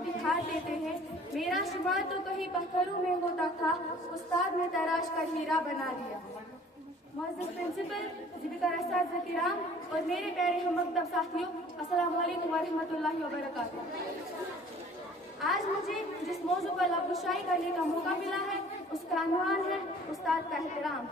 दिखा देते हैं। मेरा शुमार तो कहीं पत्थरों में होता था, उस्ताद ने तराश कर हीरा बना दिया। मुअज़्ज़िज़ प्रिंसिपल, ज़िबिका रसाज़ ज़कीराम और मेरे प्यारे हम मकतब साथियों, अस्सलामु अलैकुम व रहमतुल्लाहि व बरकातुहू। आज मुझे जिस मौजू पर लफ्ज़-ओ-शायरी करने का मौका मिला है, उसका अनवान है उस्ताद का एहतराम।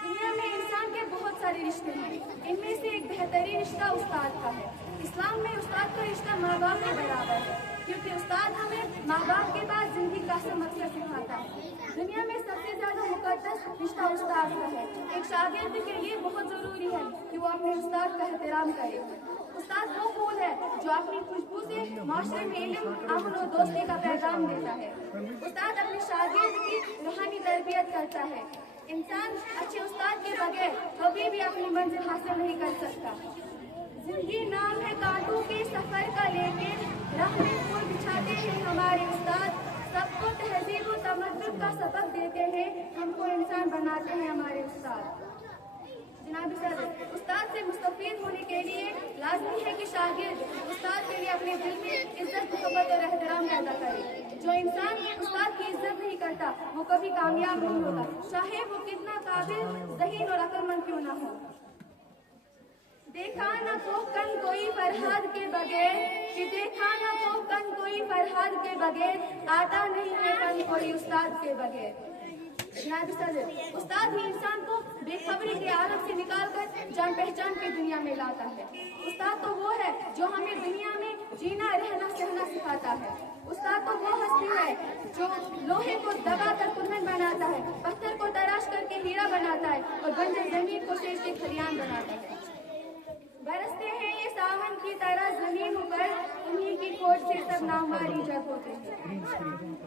दुनिया में इंसान के बहुत सारे रिश्ते हैं, इनमें से एक बेहतरीन रिश्ता उस्ताद का है। इस्लाम में उस्ताद का रिश्ता माँ बाप के बराबर है, क्योंकि उस्ताद हमें माँ बाप के बाद जिंदगी का असल मकसद सिखाता है। दुनिया में सबसे ज्यादा मुकद्दस रिश्ता उस्ताद का है। एक शागिर्द के लिए बहुत जरूरी है कि वो अपने उस्ताद का एहतराम करे। उस्ताद वो फूल है जो अपनी खुशबू से माशरे में इल्म, अमन और दोस्ती का पैगाम देता है। उस्ताद अपने शागिर्द की रूहानी तरबियत करता है। इंसान अच्छे उस्ताद के बगैर कभी भी अपनी मंजिल हासिल नहीं कर सकता। जिंदगी नाम है कांटों के सफर का, लेकिन राह में फूल बिछाते हैं हमारे उस्ताद। सबको तहजीब और तमद्दुन का सबक देते हैं, हमको इंसान बनाते हैं हमारे उस्ताद। जनाब सदर, उस्ताद से मुस्तफीद होने के लिए लाजमी है कि शागिर्द उस्ताद के लिए अपने दिल में इज्जत, मोहब्बत और एहतराम पैदा करे। जो इंसान उस्ताद की इज्जत नहीं करता वो कभी कामयाब नहीं होगा, चाहे वो कितना काबिल, ज़हीन और अक्लमंद क्यों ना हो। देखा न तो कन कोई फरहाद के बगैर, कि देखा न तो कन कोई फरहाद के बगैर, आता नहीं है कन कोई उस्ताद के बगैर। जनाब सदर, उस्ताद ही इंसान को बेखबरी के आलम से निकालकर जान पहचान की दुनिया में लाता है। उस्ताद तो वो है जो हमें दुनिया में जीना, रहना, सहना सिखाता है। उस्ताद तो वो हस्ती है जो लोहे को दबा कर कुंदन बनाता है, पत्थर को तराश करके हीरा बनाता है और बंजर जमीन को शेष के खलियान बनाता है। बरसते हैं ये सावन की तरह जमीन पर, उन्हीं की खोज से सब नामवार ईजाद होते हैं।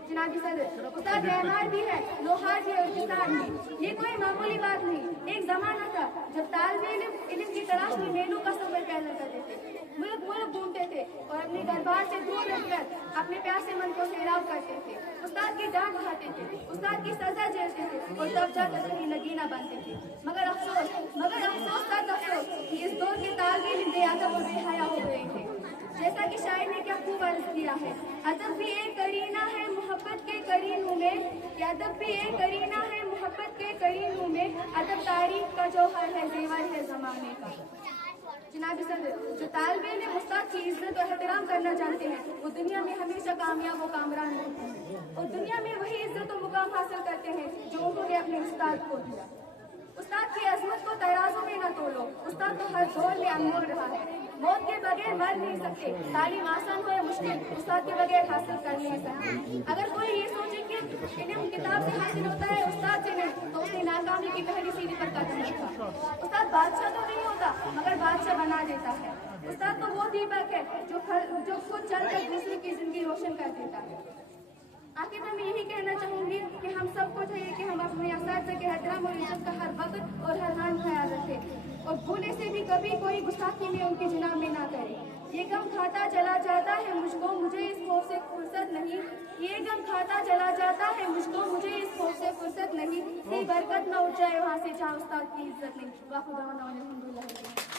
जनाब सदर, उस्ताद रहमान भी है, लोहार भी और किसान भी। ये कोई मामूली बात नहीं। एक जमाना था जब तालिबे इल्म की तलाश में मेलों का सफर पैदा करते थे, मुल्क मुल्क घूमते थे और अपने दरबार से दूर रहकर अपने प्यासे मन को सैराब करते थे। उस्ताद की डांट खाते थे, उस्ताद की सजा झेलते थे और तब जाकर कहीं नगीना बनते थे। मगर अफसोस सद अफसोस कि इस दौर के तालिबे इल्म बेअदब और बेहया हो गए थे। जैसा कि शायर ने क्या खूब अर्ज किया है, अदब भी एक करीना है मोहब्बत के करीनों में, कि अदब भी एक करीना है मोहब्बत के करीनों में, अदब तारीफ का जौहर है, जेवर है जमाने का। जनाब सदर, जो तालिबे इल्म उस्ताद की इज्जत और एहतराम करना जानते हैं, वो दुनिया में हमेशा कामयाब और कामरान होते हैं और दुनिया में वही इज्जत और मुकाम हासिल करते हैं जो उन्होंने अपने उस्ताद को दिया। उस्ताद की अजमत को तराजू में न तोलो, उस्ताद तो हर दौर में अनमोल रहा है। मौत के बगैर मर नहीं सकते, तालीम आसान हो या मुश्किल, उस्ताद के बगैर हासिल कर नहीं सकते। अगर कोई ये सोचे कि इल्म किताब से हासिल होता है उस्ताद से नहीं, तो उसने नाकामी की पहली सीढ़ी पर कदम रखा। उस्ताद बादशाह तो नहीं होता मगर बादशाह बना देता है। उस्ताद तो वो दीपक है जो खुद चलकर दूसरे की जिंदगी रोशन कर देता है। आखिर मैं यही कहना चाहूंगी कि हम सबको चाहिए कि हम अपने असातिज़ा के एहतराम और इज्जत का हर वक्त और हर हाल ख्याल रखें और भूले से भी कभी कोई गुस्ताखी में उनकी जनाब में ना करें। ये गम खाता चला जाता है मुझको, मुझे इस खौफ से फुर्सत नहीं। ये गम खाता चला जाता है मुझको, मुझे इस खौफ से फुर्सत नहीं। बरकत न उठ जाए वहाँ से जहाँ उस्ताद की इज्जत नहीं। वाक़िअ दावाना अल्हम्दुलिल्लाह।